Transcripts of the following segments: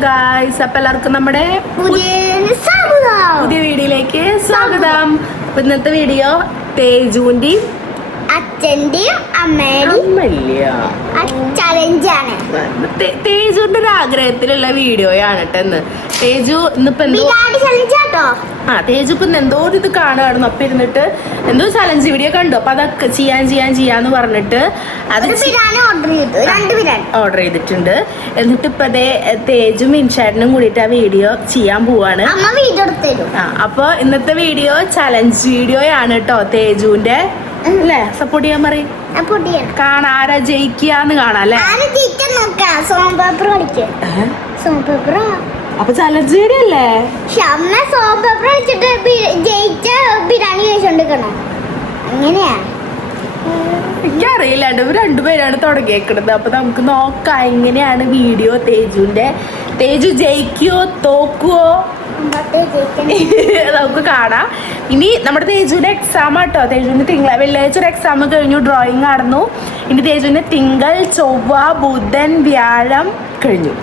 Guys, അപ്പൊ എല്ലാവർക്കും നമ്മുടെ പുതിയ വീഡിയോയിലേക്ക് സ്വാഗതം. അപ്പൊ ഇന്നത്തെ വീഡിയോ തേജുവിന്റെയും അച്ഛന്റെയും അമ്മയുടെയും ചലഞ്ചാണ്. തേജുവിന്റെ ഒരു ആഗ്രഹത്തിലുള്ള വീഡിയോയാണ് കേട്ടോ ഇന്ന്. തേജു ഇന്നിപ്പോ തേജു ഇപ്പൊ എന്തോ ഇത് കാണുകയായിരുന്നു. അപ്പൊ ഇരുന്നിട്ട് എന്തോ ചലഞ്ച് വീഡിയോ കണ്ടു. അപ്പൊ അതൊക്കെ ചെയ്യാന്ന് പറഞ്ഞിട്ട് അത് ഓർഡർ ചെയ്തിട്ടുണ്ട്. എന്നിട്ട് ഇപ്പൊ അതേ തേജും ഇൻഷാട്ടിനും കൂടിയിട്ട് ആ വീഡിയോ ചെയ്യാൻ പോവാണ്. അപ്പൊ ഇന്നത്തെ വീഡിയോ ചലഞ്ച് വീഡിയോയാണ് കേട്ടോ. തേജുവിന്റെ അല്ലേ, സപ്പോർട്ട് ചെയ്യാൻ പറയും. ആരാ ജയിക്കാന്ന് കാണാം അല്ലേ. അപ്പൊ ചലഞ്ച് വീഡിയോ അല്ലേ. ബിരിയാണി കഴിച്ചോണ്ടിരിക്കണം. അങ്ങനെയാ എനിക്കറിയില്ല. ഇവർ രണ്ടുപേരാണ് തുടങ്ങിയേക്കുന്നത്. അപ്പൊ നമുക്ക് നോക്കാം എങ്ങനെയാണ് വീഡിയോ തേജുവിന്റെ. തേജു ജയിക്കുവോ തോക്കുവോ നമുക്ക് കാണാം. ഇനി നമ്മുടെ തേജുവിന്റെ എക്സാം ആട്ടോ. തേജുവിന്റെ വെള്ളിയാഴ്ച ഒരു എക്സാം കഴിഞ്ഞു, ഡ്രോയിങ് നടന്നു. ഇനി തേജുവിന്റെ തിങ്കൾ, ചൊവ്വ, ബുധൻ, വ്യാഴം കഴിഞ്ഞു.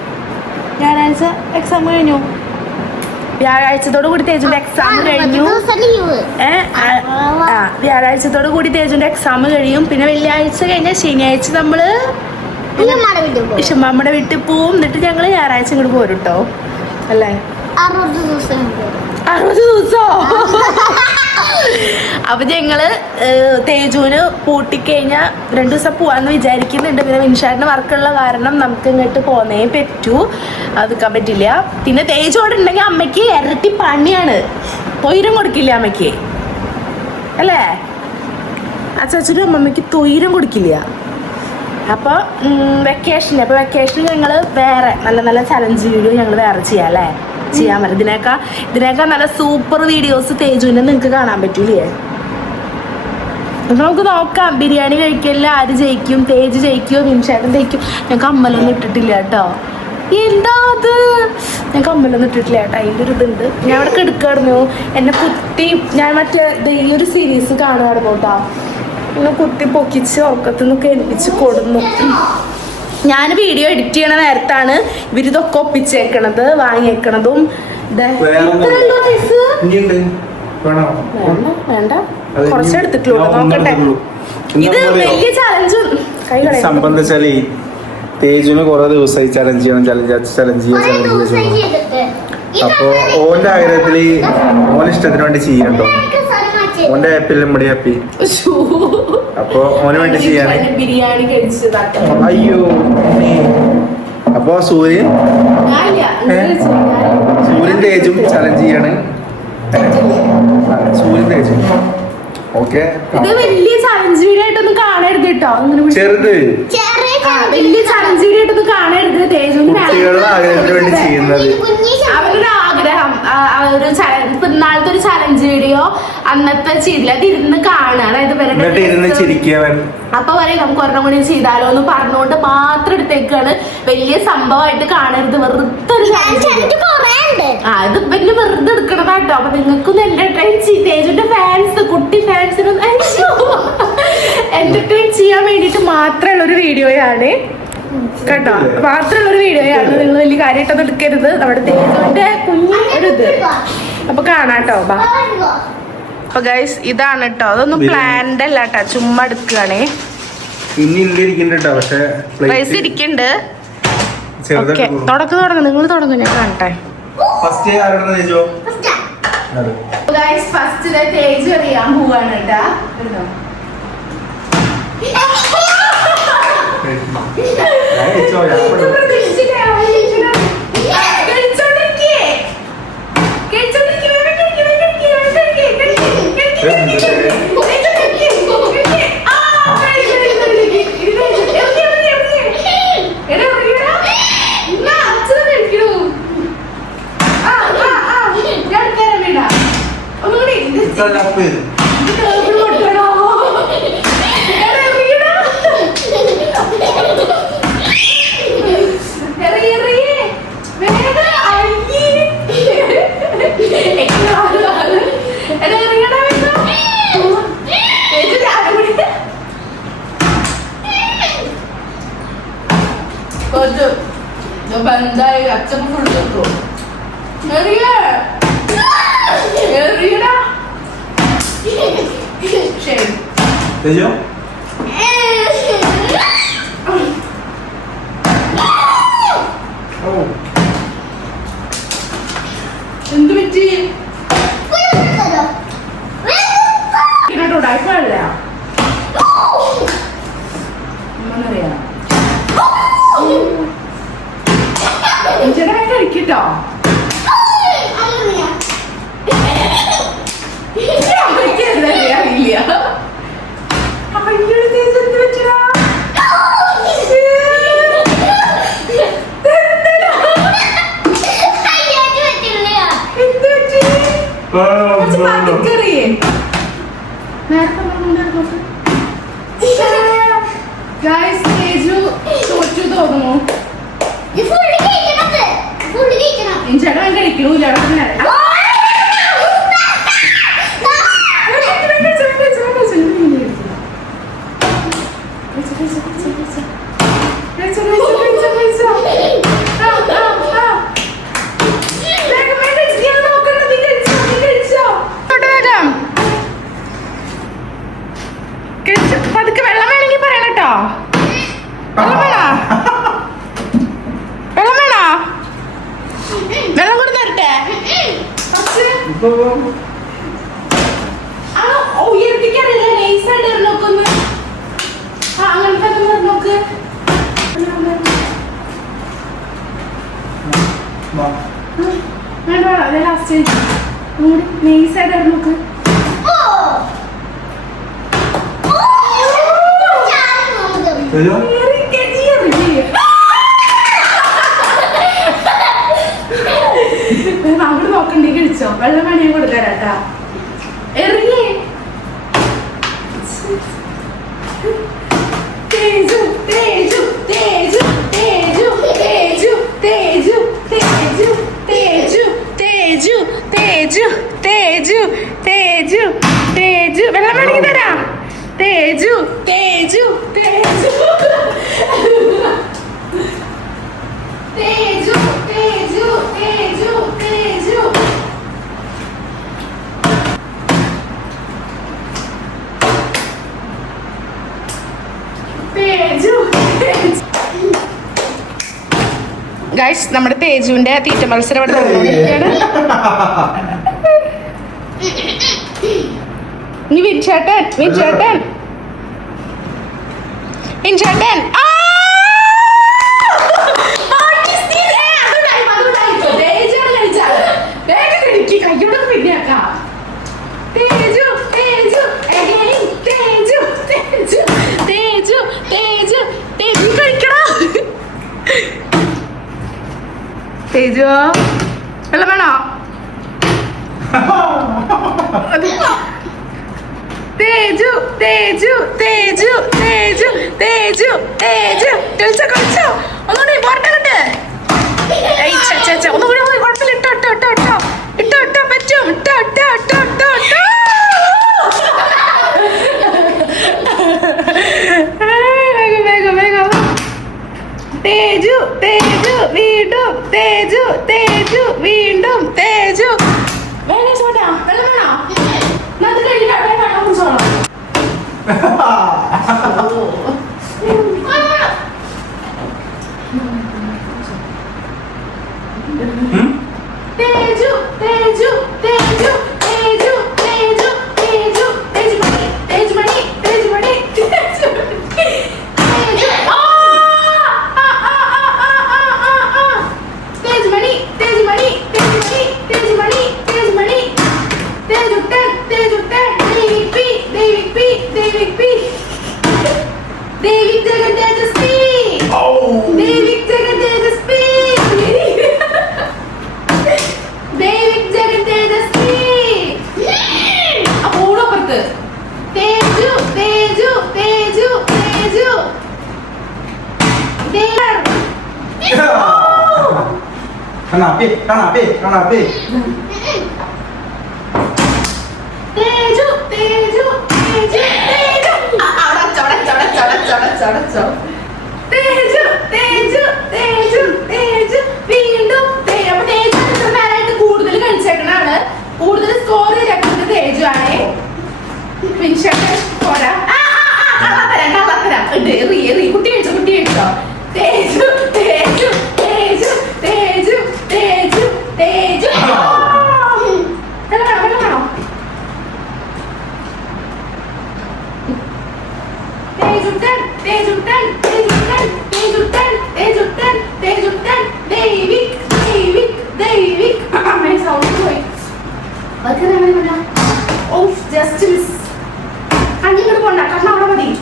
വ്യാഴാഴ്ച എക്സാം കഴിഞ്ഞു. വ്യാഴാഴ്ചത്തോടു കൂടി തേജുവിന്റെ എക്സാം കഴിഞ്ഞു. വ്യാഴാഴ്ചത്തോടു കൂടി തേജുവിന്റെ എക്സാം കഴിയും. പിന്നെ വെള്ളിയാഴ്ച കഴിഞ്ഞാൽ ശനിയാഴ്ച നമ്മള് ഇഷമ്മയുടെ വീട്ടിൽ പോവും. എന്നിട്ട് ഞങ്ങള് ഞായറാഴ്ച ഇങ്ങോട്ട് പോരും കേട്ടോ. അല്ലേ, 60 ദിവസം. അപ്പൊ ഞങ്ങള് തേജുവിന് പൂട്ടിക്കഴിഞ്ഞാൽ 2 ദിവസം പോവാന്ന് വിചാരിക്കുന്നുണ്ട്. പിന്നെ വിൻഷാട്ടിന് വർക്കുള്ള കാരണം നമുക്ക് ഇങ്ങോട്ട് പോന്നേ പറ്റൂ, അതൊക്കാൻ പറ്റില്ല. പിന്നെ തേജുവിടെ ഉണ്ടെങ്കിൽ അമ്മയ്ക്ക് ഇരട്ടി പണിയാണ്. തൊയിരം കൊടുക്കില്ല അമ്മയ്ക്ക് അല്ലേ. അച്ചാച്ചനും അമ്മമ്മയ്ക്ക് തൊയിരം കൊടുക്കില്ല. അപ്പോൾ വെക്കേഷനിൽ ഞങ്ങൾ വേറെ നല്ല നല്ല ചലഞ്ച് വീഡിയോ ഞങ്ങൾ വേറെ ചെയ്യാം അല്ലേ. ചെയ്യാൻ പറ്റും. ഇതിനേക്കാൾ നല്ല സൂപ്പർ വീഡിയോസ് തേജുവിനെ നിങ്ങൾക്ക് കാണാൻ പറ്റൂലേ. നമുക്ക് നോക്കാം. ബിരിയാണി കഴിക്കല്ല, ആര് ജയിക്കും, തേജ് ജയിക്കുമോ വിൻഷാട്ടൻ ജയിക്കും. ഞങ്ങൾക്ക് അമ്പലമൊന്നും ഇട്ടിട്ടില്ല കേട്ടോ. എന്താ അത്, ഞങ്ങൾക്ക് അമ്പലമൊന്നും ഇട്ടിട്ടില്ല കേട്ടോ. അതിൻ്റെ ഒരു ഇതുണ്ട്. ഞാൻ അവിടെ കിടക്കായിരുന്നു. എന്നെ കുത്തി, ഞാൻ മറ്റേ ഈ ഒരു സീരീസ് കാണുമായിരുന്നു കേട്ടോ. എന്നെ കുത്തി പൊക്കിച്ച് ഉറക്കത്തിൽ നിന്നൊക്കെ എണിപ്പിച്ച് കൊടുന്നു. ഞാൻ വീഡിയോ എഡിറ്റ് ചെയ്യണ നേരത്താണ് ഇവരിതൊക്കെ ഒപ്പിച്ചേക്കണത്, വാങ്ങിയേക്കണതും. വേണ്ട, കുറച്ചെടുത്തിട്ടുള്ളൂ. നോക്കട്ടെ. ഇത് വലിയ ചലഞ്ച് സംബന്ധിച്ചാല് തേജുവിന് കുറെ ദിവസമായി ചലഞ്ച് ചെയ്യണം. അപ്പൊ ഓന്റെ ആഗ്രഹത്തില് ഓന്റെ ഇഷ്ടത്തിന് വേണ്ടി ചെയ്യണ്ടോ. ഓന്റെ ഹാപ്പിയിൽ നമ്മുടെ ഹാപ്പി. അപ്പൊ ഓന് വേണ്ടി ചെയ്യാണ്. അയ്യോ. അപ്പൊ സൂര്യൻ തേജും ചലഞ്ച് ചെയ്യാണ്. സൂര്യൻ തേജും ഓക്കെ. ഇത് വലിയ ചലഞ്ച് വീഡിയോ ആയിട്ടൊന്നും കാണരുത് കേട്ടോ. ചെറുത് വലിയ ചലഞ്ച് വീഡിയോ ആയിട്ടൊന്നും കാണരുത്. തേജുവിന്റെ ആഗ്രഹത്തിന് വേണ്ടി ചെയ്യുന്നത്. അവരുടെ ആഗ്രഹം ഒരു ഇന്നാളത്തെ ഒരു ചലഞ്ച് വീഡിയോ അന്നത്തെ ചെയ്തില്ല, അത് ഇരുന്ന് കാണുക. അതായത് അപ്പൊ പറയും നമുക്ക് ഒരെണ്ണം കൂടി ചെയ്താലോ എന്ന് പറഞ്ഞുകൊണ്ട് മാത്രം എടുത്തേക്കാണ്. വലിയ സംഭവമായിട്ട് കാണരുത്. വെറുതെ ഇത് പിന്നെ വെറുതെ എടുക്കണതാട്ടോ. അപ്പൊ നിങ്ങൾക്കൊന്ന് എന്റർടൈൻ തേജുവിന്റെ ഫാൻസ്, കുട്ടി ഫാൻസിനും എന്റർടൈൻ ചെയ്യാൻ വേണ്ടിട്ട് മാത്രമുള്ള ഒരു വീഡിയോയാണ് കേട്ടോ. മാത്രമുള്ളൊരു വീഡിയോയാണ്. നിങ്ങൾ വലിയ കാര്യമായിട്ടൊന്നും എടുക്കരുത്. നമ്മുടെ തേജുവിന്റെ കുഞ്ഞു ഒരു ഇത്. അപ്പൊ കാണാട്ടോ. അപ്പൊ ഗൈസ് ഇതാണ് കേട്ടോ. അതൊന്നും പ്ലാൻഡ് അല്ല കേട്ടോ, ചുമ്മാ എടുക്കുകയാണേ. പ്രൈസ് ഇരിക്കുന്നുണ്ട്. തുടങ്ങും, നിങ്ങൾ തുടങ്ങും, ഞാൻ കാണട്ടെ. ഫസ്റ്റ് തേജ് അറിയാൻ പോവാണ് കേട്ടാ. ബന്ധായി അച്ഛൻ ഫുൾ തേജു എന്ത് പറ്റി ഉടായ്പല്ല അറിയാം ചേട്ടാ കഴിക്കട്ടോ അറിയില്ല തോന്നുന്നു ചേട്ടാ കഴിക്കണു ചേട്ടാ പതുക്കെ വെള്ളം വേണമെങ്കിൽ പറയണട്ടോ വെള്ളം വേണോ വെള്ളം കൂടെ തരട്ടെ ഉയർത്തിക്കറിയില്ല നൈസായിട്ട് നോക്കൊന്ന് അങ്ങനത്തെ നോക്ക് വേണ്ട അതെ ലാസ്റ്റ് നൈസായിട്ട് നോക്ക് അങ്ങോട്ട് നോക്കണ്ടേ കഴിച്ചോ വെള്ളം വേണേ കൊടുക്കാരാട്ടാ എറിയേ തേജു തേജു തേജു തേജു തേജു തേജു തേജു തേജു തേജു തേജു തേജു തേജു തേജു വെള്ളം വേണമെങ്കിൽ തരാം തേജു തേജു തേജു തേജു തേജു തേജു തേജു ഗൈസ് നമ്മുടെ തേജുവിന്റെ തീറ്റ മത്സരം ഇവിടെ നടന്നുകൊണ്ടിരിക്കുകയാണ്. ഇനി വിൻചേട്ടൻ വിൻചേട്ടൻ വിൻചേട്ടൻ തേജു വെള്ളം വേണോ തേജു തേജു തേജു തേജു തേജു തേജു കളിച്ചോ കളിച്ചോ ഒന്നുകൂടി പുറത്തേക്കിട്ട് ഒന്നുകൂടി കുഴപ്പമില്ല ഇട്ടോ ഇട്ടോ ഇട്ടോ ഇട്ടോ ഇട്ടോ ഇട്ടോ പറ്റും ഇട്ടോ ഇട്ടോ ഇട്ടോ ഇട്ടോ ഇട്ടോ വേഗം വേഗം വേഗം തേജു തേജു വീണ്ടും തേജു തേജു വീണ്ടും തേജു വേണേ ചോട്ടാ വെള്ളം വേണോ അത് കഴിഞ്ഞിട്ട് വെള്ളം കുടിച്ചോളാം Teju Teju Teju Teju Teju Teju Tejumani Tejumani Tejumani Tejumani Tejumani Tejumani Tejumani Tejumani Tejuttan Tejuttan Devik P Devik P Devik P Devik Jagan Tejaswi Devik Jagan Tejaswi Devik Jagan Tejaswi അപ്പോൾ ഓടപ്പുറത്ത് തേജു തേജു തേജു തേജു കണ്ണാപ്പി കണ്ണാപ്പി കണ്ണാപ്പി തേജു തേജു തേജു തേജു തേജു തേജു തേജു തേജു വീണ്ടും തേജു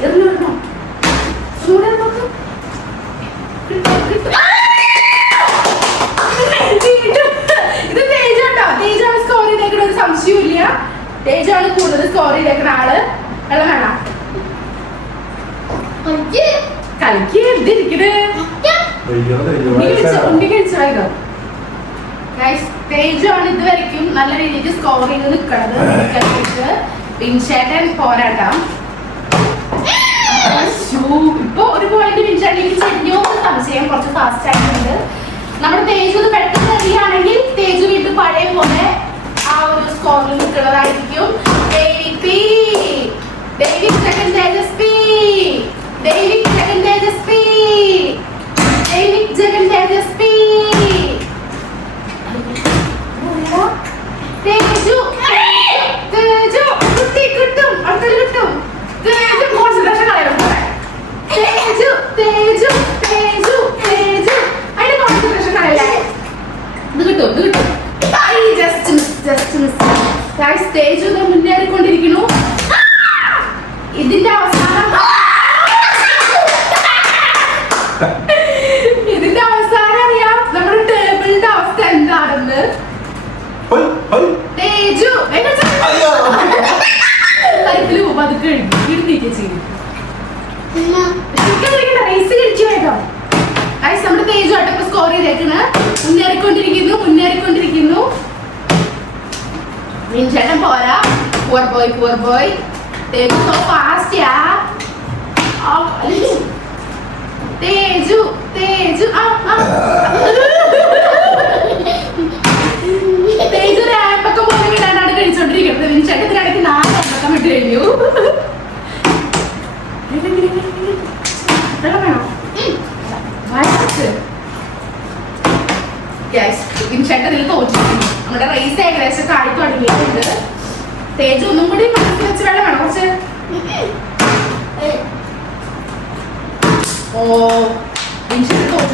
എറിഞ്ഞോ ചൂടെ നോക്ക്. കിട്ടും. ഇത് തേജാട്ടോ. തേജാണ് സ്കോർ ചെയ്തേക്കുന്ന ഒരു സംശയമില്ല. തേജാണ് കൂടുതൽ സ്കോർ ചെയ്തേക്കുന്ന ആള്. വെള്ളം വേണം കളിക്ക് എന്തിരിക്കണ് ഉണ്ടി കഴിച്ചു വേഗം. തേജാണ് ഇതുവരെയ്ക്കും നല്ല രീതിക്ക് സ്കോർ ചെയ്ത് നിൽക്കണത്. വിൻചേട്ടൻ പോരാട്ടം. ഇപ്പൊ ഒരു പോയിന്റ് വിൻചേട്ടനിലേക്ക് ചെറിയോ സംശയം കുറച്ച് ഫാസ്റ്റ് ആയിട്ടുണ്ട്. നമ്മുടെ തേജു ഒന്ന് പെട്ടെന്ന് എറിയാണെങ്കിൽ തേജു വീണ്ടും പഴയ പോലെ ആ ഒരു സ്കോറിൽ നിൽക്കുന്നതായിരിക്കും. തേജു മുന്നേറിക്കൊണ്ടിരിക്കുന്നു. ഇതിന്റെ അവസാനം അറിയാം നമ്മുടെ ടേബിളിന്റെ അവസ്ഥ എന്താണെന്ന്. തേജു ലൈഫിൽ പതുക്കെ ഇടുന്നിരിക്കുക ചെയ്യും. റൈസ് കഴിച്ചു വേഗം. നമ്മുടെ തേജു ആട്ടൊക്കെ സ്കോർ ചെയ്തേക്കുന്നത്. മുന്നേറിക്കൊണ്ടിരിക്കുന്നു. വിൻചേട്ടൻ പോരാ. Poor boy. Teju so fast, yeah. Teju. Teju റാമ്പൊക്കെ പോലെ വിടാനാണ് കഴിച്ചോണ്ടിരിക്കുന്നത്. വിൻചേട്ടത്തിനിടയ്ക്ക് 4 അമ്പക്കം വിട്ട് കഴിഞ്ഞു. വിൻചേട്ടത്തിൽ തോറ്റിരിക്കുന്നു. നമ്മുടെ റേസ് ഏകദേശം കായി തുടങ്ങിയിട്ടുണ്ട്. തേജു ഒന്നും കൂടി മനസ്സിൽ വെച്ച് വെള്ളം വേണം കുറച്ച്.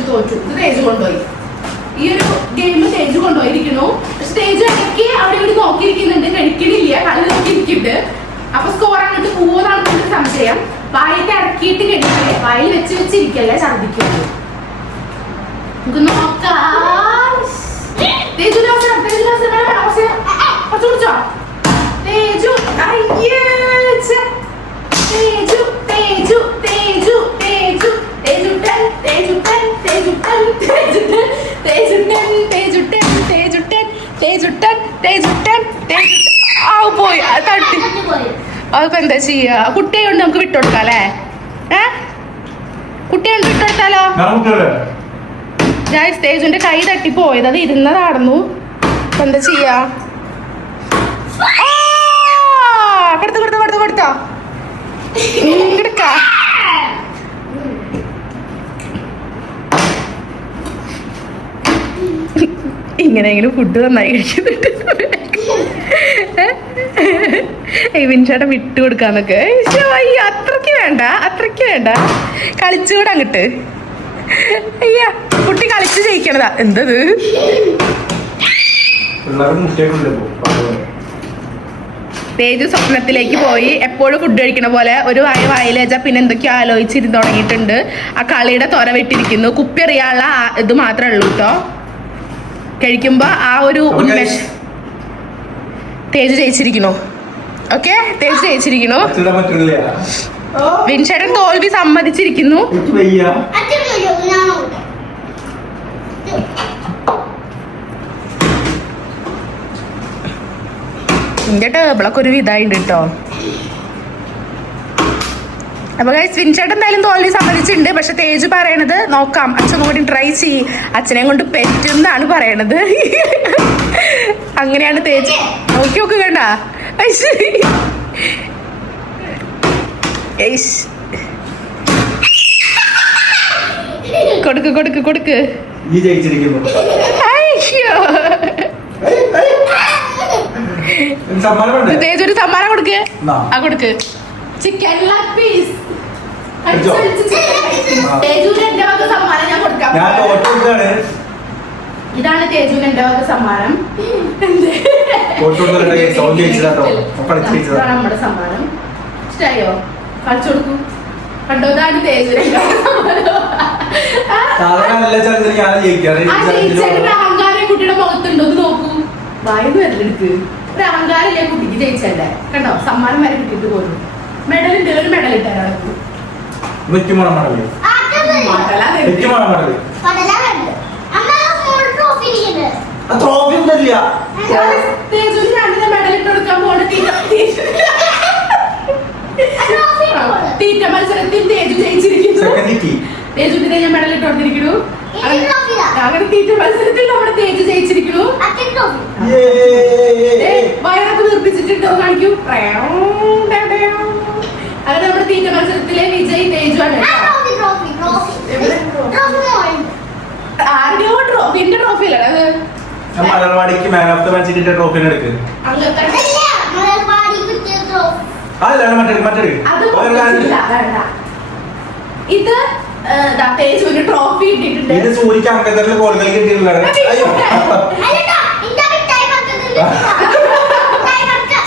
തോറ്റു. ഇത് തേജു കൊണ്ടുപോയി. ഈ ഒരു ഗെയിം തേജു കൊണ്ടുപോയിരിക്കുന്നു. പക്ഷെ തേജു ഇടയ്ക്ക് അവിടെ ഇവിടെ നോക്കിയിരിക്കുന്നുണ്ട്. കഴിക്കണില്ല, കളി നോക്കിയിരിക്കുന്നുണ്ട്. അപ്പൊ സ്കോർ അങ്ങോട്ട് പോകുന്നതാണ് എനിക്ക് സംശയം. വായിൽ ഇറക്കിയിട്ട് കഴിക്കല്ലേ, വായിൽ വെച്ചിരിക്കല്ലേ, ഛർദിക്കുള്ളൂ. നമുക്ക് നോക്കാം. തേജു കുടിച്ചോ. പോയി തട്ടി. അതിപ്പോ എന്താ ചെയ്യാ? കുട്ടിയെ കൊണ്ട് നമുക്ക് വിട്ടുകൊടുക്കാം അല്ലേ? കുട്ടിയെ കൊണ്ട് വിട്ടുകൊടുത്താലോ? ഞാൻ തേജുവിന്റെ കൈ തട്ടി പോയത്, അത് ഇരുന്നതായിരുന്നു. ഇപ്പൊ എന്താ ചെയ്യാ? കൊടുത്തോ ഇങ്ങനെയെങ്കിലും ഫുഡ് നന്നായി കഴിക്കുന്നുണ്ട്. വിൻചേട്ടൻ വിട്ടു കൊടുക്കാന്നൊക്കെ. അത്രയ്ക്ക് വേണ്ട. കളിച്ചുകൂടെ അങ്ങട്ട്. അയ്യാ, കുട്ടി കളിച്ച് ജയിക്കണതാ. എന്തത്? തേജു സ്വപ്നത്തിലേക്ക് പോയി. എപ്പോഴും ഫുഡ് കഴിക്കണ പോലെ ഒരു വായിൽ വെച്ചാൽ പിന്നെ എന്തൊക്കെയോ ആലോചിച്ചിരുന്ന് തുടങ്ങിയിട്ടുണ്ട്. ആ കളിയുടെ തൊര വെട്ടിരിക്കുന്നു. കുപ്പി അറിയാനുള്ള ഇത് മാത്രമേ ഉള്ളൂ കേട്ടോ. കഴിക്കുമ്പോ ആ ഒരു ഉന്മേഷം. തേജു ജയിച്ചിരിക്കുന്നു. ഓക്കെ, തേജു ജയിച്ചിരിക്കുന്നു. വിൻചേട്ടൻ തോൽവി സമ്മതിച്ചിരിക്കുന്നു. എന്റെ ടേബിളൊക്കെ ഒരു വിധായിണ്ട് കേട്ടോ. അപ്പൊ വിൻചേട്ടൻ എന്തായാലും തോൽവി സമ്മതിച്ചിട്ടുണ്ട്. പക്ഷെ തേജു പറയണത് നോക്കാം, അച്ഛനും കൂടി ട്രൈ ചെയ്യും, അച്ഛനെ കൊണ്ട് പറ്റുന്നാണ് പറയണത്. അങ്ങനെയാണ് തേജു. നോക്കി കണ്ട കൊടുക്ക്. തേജൊരു സമ്മാനം കൊടുക്ക്. കൊടുക്ക് ചിക്കൻ ലെഗ് പീസ്. തേജുവിന് എന്റെ വക സമ്മാനം ഞാൻ കൊടുക്കാം. ഇതാണ് തേജുവിന് എന്റെ വക സമ്മാനം. നമ്മുടെ സമ്മാനം ഇഷ്ടായോ? കളിച്ചു കൊടുക്കൂ. കണ്ടോതാണ് തേജുവിനെ സാധാരണ എല്ലാ ചലഞ്ചിലും ഞാൻ ജയിക്കാറ് ആ ജയിച്ചേട്ടന്റെ അഹങ്കാരം കുട്ടിയുടെ മുഖത്തുണ്ടോ എന്ന് നോക്കൂ. വായന്ന് വരലെടുക്ക്. ഒരു അഹങ്കാരല്ലേ കുട്ടിക്ക് ജയിച്ചല്ലേ. കണ്ടോ സമ്മാനം വരെ കിട്ടിയിട്ട് പോലും. മെഡലുണ്ട്, ഒരു മെഡൽ ഇട്ടാണ്. തേജുവിന് രണ്ടിനെ മെഡൽ ഇട്ട് കൊടുക്കാൻ പോണ തീറ്റ മത്സരത്തിൽ തേജു ജയിച്ചിരിക്കുന്നു. തേജുവിനെ ഞാൻ മെഡൽ ഇട്ട് കൊടുത്തിരിക്കുന്നു. അങ്ങനെ തീറ്റ മത്സരത്തിൽ നമ്മുടെ തേജു ജയിച്ചിരിക്കുന്നു. വയറൊക്കെ വീർപ്പിച്ചിട്ടുണ്ടോ കാണിക്കൂ. അങ്ങനെ നമ്മുടെ തീറ്റ മത്സരത്തിലെ വിജയ് തേജു ആണ്. ആരുടെയോ ട്രോഫി, എന്റെ ട്രോഫി അല്ലേ അത്. മലർവാടിക്ക് മാൻ ഓഫ് ദ മാച്ച് കിട്ടിയ ട്രോഫിനെ എടുക്ക്. ഇത് തേജുവിന് ട്രോഫി കിട്ടിയിട്ടുണ്ട്. ഇത് സൂര്യക്ക് അങ്കത്തറിൽ ഗോളുകൾ കിട്ടിയിട്ടുള്ളതാണ്.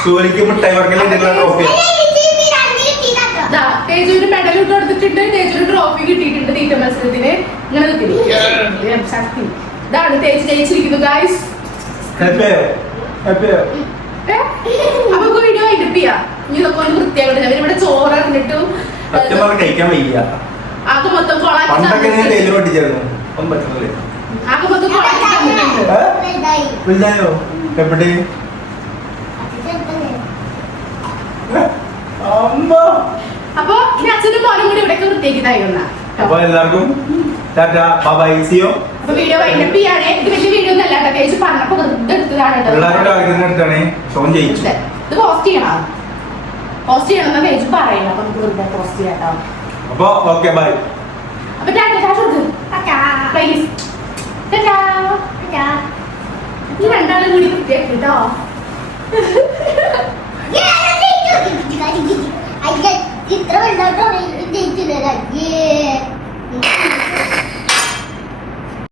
സൂര്യക്ക് മിഠായി വർക്കൽ കിട്ടിയിട്ടുള്ള ട്രോഫി. തേജുവിന് മെഡൽ ഇട്ട് കൊടുത്തിട്ടുണ്ട്. തേജുവിന് ട്രോഫി കിട്ടിയിട്ടുണ്ട് തീറ്റ മത്സരത്തിന്. ഇങ്ങനെ ശക്തി. ഇതാണ് തേജ് ജയിച്ചിരിക്കുന്നു ഗായ്സ്. അപ്പൊ വീഡിയോ എടുപ്പിയാ ഇതൊക്കെ ഒന്ന് വൃത്തിയായിട്ട് ഇവിടെ ചോറ് ഇറങ്ങിട്ടു കഴിക്കാൻ വയ്യ. ആകെ മൊത്തം കൊളാക്കി ആകെ മൊത്തം എവിടെ അപ്പൊ ഇനി അച്ഛനും മോനും കൂടി ഇവിടെയൊക്കെ വൃത്തിയാക്കി തയ്യുന്ന. അപ്പൊ എല്ലാവർക്കും അപ്പൊ വീഡിയോ വൈൻഡപ്പ് ചെയ്യാണ്. ഇത് വലിയ വീഡിയോ ഒന്നും അല്ല. തേജ് പറഞ്ഞപ്പോ എടുത്തതാണ്. ഇത് പോസ്റ്റ് ചെയ്യണം. പോസ്റ്റ് ചെയ്യണം തേജ് പറയണം. അപ്പൊ നമുക്ക് വെറുതെ പോസ്റ്റ് ചെയ്യാട്ടോ. അപ്പൊ ഓക്കെ ബൈ. അപ്പൊ ഈ രണ്ടാളും കൂടി വൃത്തിയാക്കി കേട്ടോ. ഇത്ര വലുതായിട്ടോ